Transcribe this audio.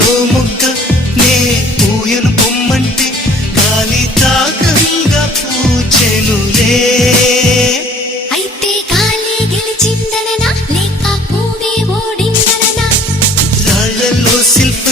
పూలలో మొగ్గ నే పూయను పొమ్మంటే గాలి తాకంగా పూచెనులే. అయితే గాలి గెలిచిందననా లేక పూవే ఓడిందననా? రాళ్ళల్లో శిల్ప